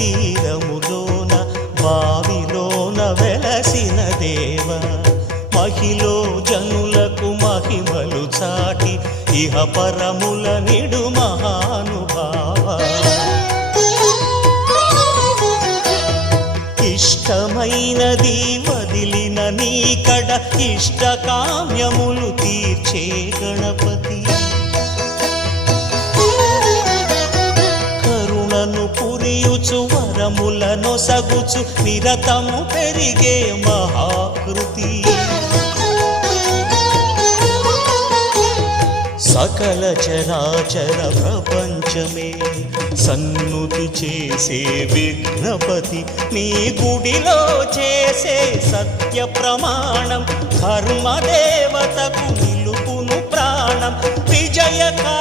తీరములోన బావిలోన వెలసిన దేవ మహిలో జనులకు మహిమలు చాటి ఇహ పరముల నిడు మహానుభావ ఇష్టమైనది వదిలిన నీకడ ఇష్టకామ్యములు తీర్చే గణపతి కరుణను పురియుచు వరములను సగుచు నిరతము పెరిగే మహాకృతి సకల చరాచర ప్రపంచమే సన్నుతి చేసే విఘ్నపతి నీ గుడిలో చేసే సత్య ప్రమాణం ధర్మదేవతకు నిలుపును ప్రాణం విజయకా